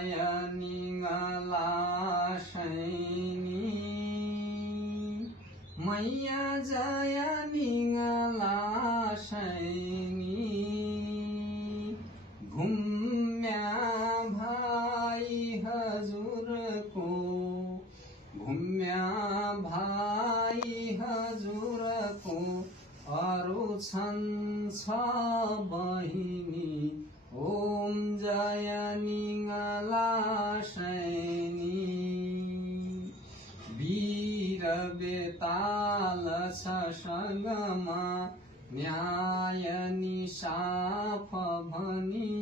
जय निङला शैनी मैया जय निङला शैनी घुम्या भाइ हजुरको घुम्या भाइ हजुरको अरु छन् छ बहिनी ओम जय निङला शैनी वीर बेताल छ सँगमा न्याय निशाफ भनी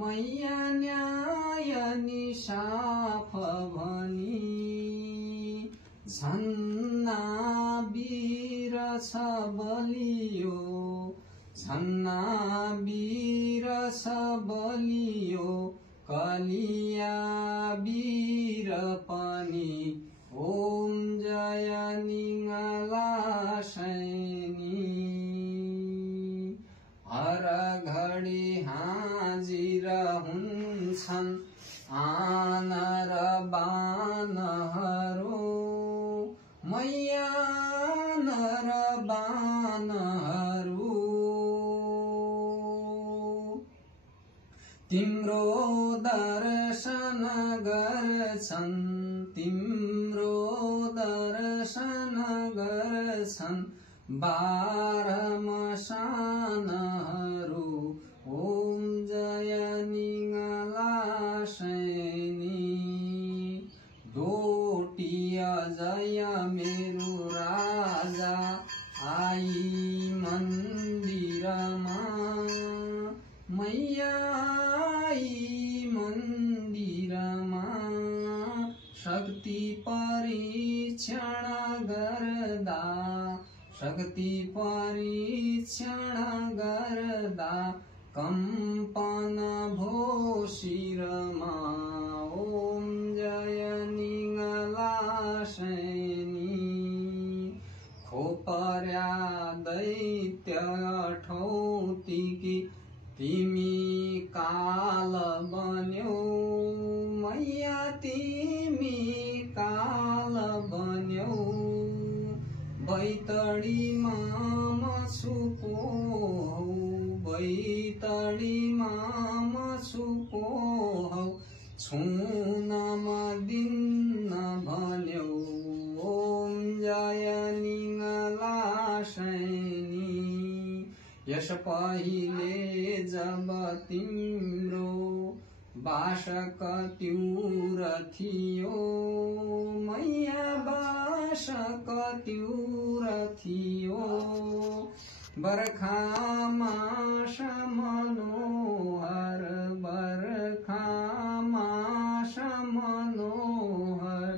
मैया न्याय निशाफ भनी झन्ना वीर छ बलियो झन्ना वीर छ बलियो कलिया वीर पनि ओम जय निङला शैनी हर घडी हाजिर हुन्छन् आनर बानहरू मैया नर बानहरू तिम्रो दर्शन गर्छन् तिम्रो दर्शन गर्छन् 12 मशानहरू ओम जय निङला शैनी डोटिय जय मेरो राजा आई मन्दिरमा मैया आई मन्दिरमा शक्ति परीक्षण गर्दा शक्ति परीक्षण गर्दा कम्पन भो शिरमा ओम जय निङला शैनी खोपर्या दैत्य ठौतिकी तिमी काल बन्यौ मैया तिमी काल बन्यौ बैतडीमा मछुको हौ बैतडीमा मछुको हौ छुनमा दिन्न भन्यौ ओम जय निङला शैनी यस पहिले जब तिम्रो बास कत्युर थियो मैया बास कत्युर थियो बर्खामा मनोहर बर्खामा मनोहर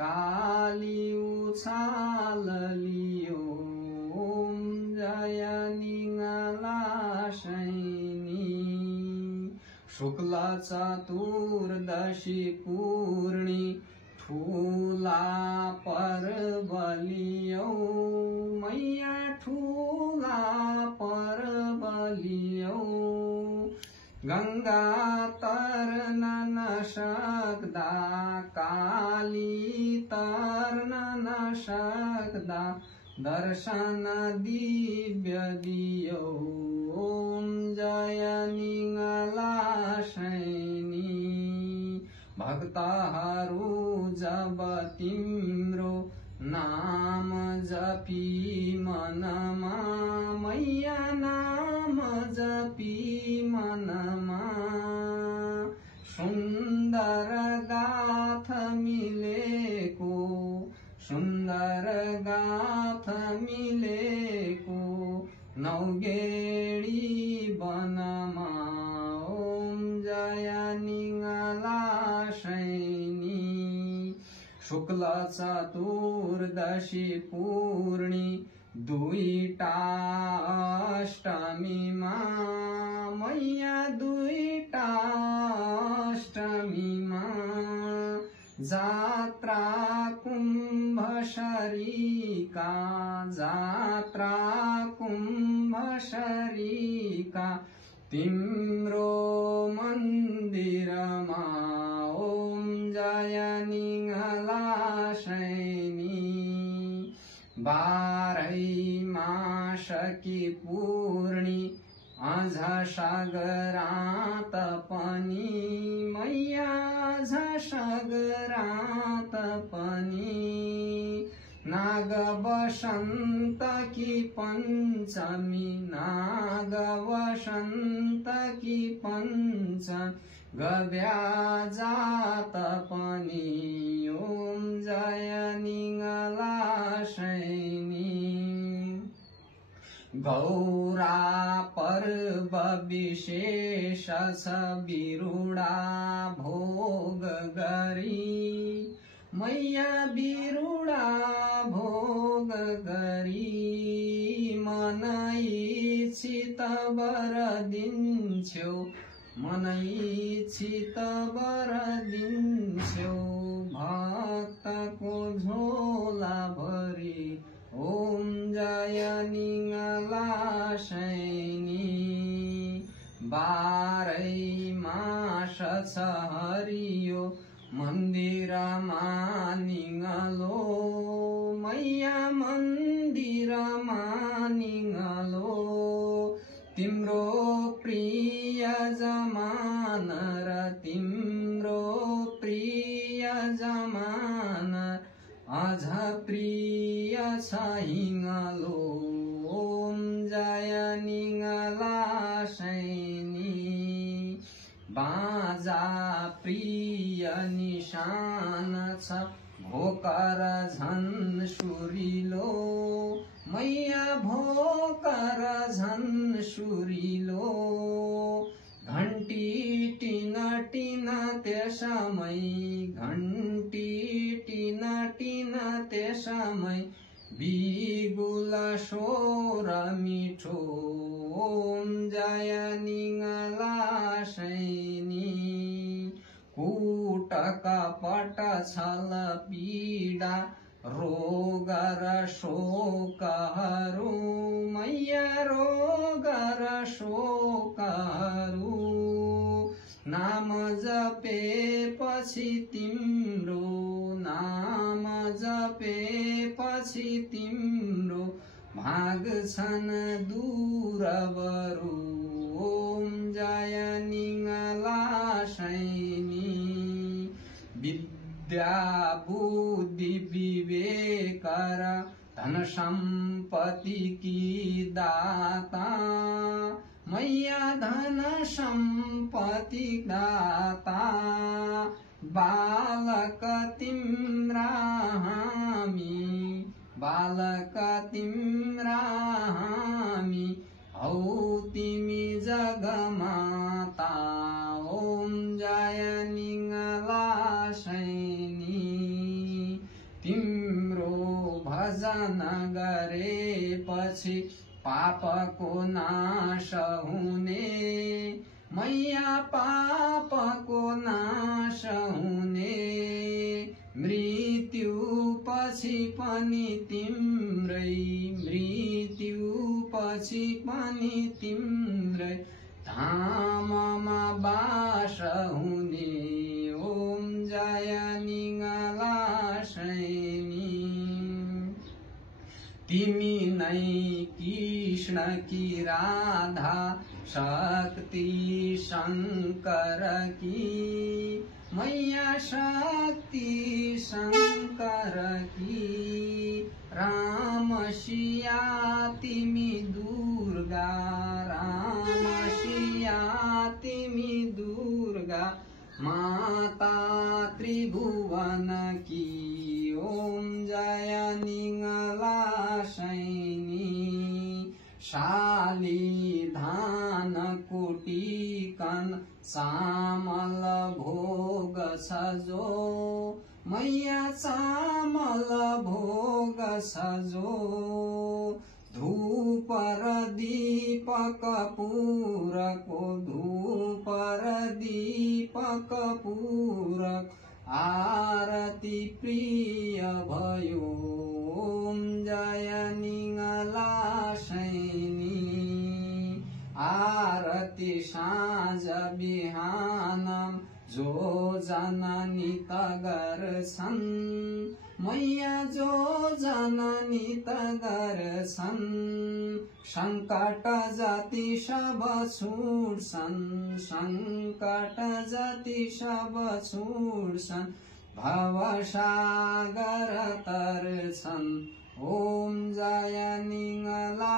काली उछाल लियो ओम जय निङला शैनी शुक्ल चतुर्दशी पूर्णी ठूला पर्व लियौ मैया ठूला पर्व लियौ गंगा तर्न नसक्दा काली तर्न नसक्दा दर्शन दिव्य दियौ ओम जय निङला शैनी भक्तहरू जब तिम्रो नाम जपी मनमा मैया नाम जपी मनमा सुन्दर गाथ मिलेको सुन्दर गाथ मिलेको नौगेडी वनमा ओम जय निङला शैनी शुक्ल चतुर्दशी पूर्णी दुईटा अष्टमीमा मैया दुईटा अष्टमीमा जात्रा कुम्भ शरीका जात्रा कुम्भ शरीका तिम्रो मन्दिरमा बाह्रै मासकी पूर्णी अझ सागरात पनि मैया अझ सागरात पनि नाग वसन्त की पञ्चमी नाग वसन्त की पञ्चमी गव्या जात पनि ओम जय निङला शैनी गौरा पर्व विशेष छ बिरुडा भोग गरी मैया बिरुडा भोग गरी मन इच्छित वर दिन्छौ मन इच्छित वर दिन्छौ भक्तको झोला भरी ओम जय निङला शैनी बाह्रै मास छ हरियो मन्दिरमा निङलो मैया मन्दिरमा निङलो तिम्रो प्रिय जमान र तिम्रो प्रिय जमान अझ प्रिय छ हिङलो ओम जय निङला शैनी बाजा प्रिय निशान छ भोकर झन् सुरिलो मैया भोकर झन् सुरिलो घन्टी टिन टिन त्यसमै घन्टी टिन टिन त्यसमै बिगुल स्वर मिठो ओम जय निङला शैनी कुटक पट छल पीडा रोग र शोकहरू मैया रोग र शोकहरू नाम जपेपछि तिम्रो नाम जपेपछि तिम्रो भाग्छन् दूर बरु ओम जय निङला शैनी विद्या बुद्धि विवेक र धन सम्पत्ति की दाता मैया धन सम्पत्ति दाता बालक तिम्रा हामी हौ तिमी जगमाता ओम जय निङला शैनी तिम्रो भजन गरेपछि पापको नाश हुने मैया पापको नाश हुने मृत्यु पछि पनि तिम्रै मृत्यु पछि पनि तिम्रै धाममा बास हुने ओम जय निङला शैनी तिमी नै कृष्ण की राधा शक्ति शंकर की मैया शक्ति शंकर की राम सिया तिमी दुर्गा राम सिया तिमी दुर्गा माता त्रिभुवन की ओम जय निङला शैनी शाली धान कुटिकन चामल भोग सजो मैया चामल भोग सजो धूप र दीपक पूरको धूप र दीपक पूरक आरती प्रिय भयो ओम जय निङला शैनी आरती साँझ बिहान जो जननी त गर्छन् मैया जो जननी त गर्छन् सङ्कट जाति सब छुट्छन् सङ्कट जाति सब छुट्छन् भवसागर तर्छन् ओम जय निङला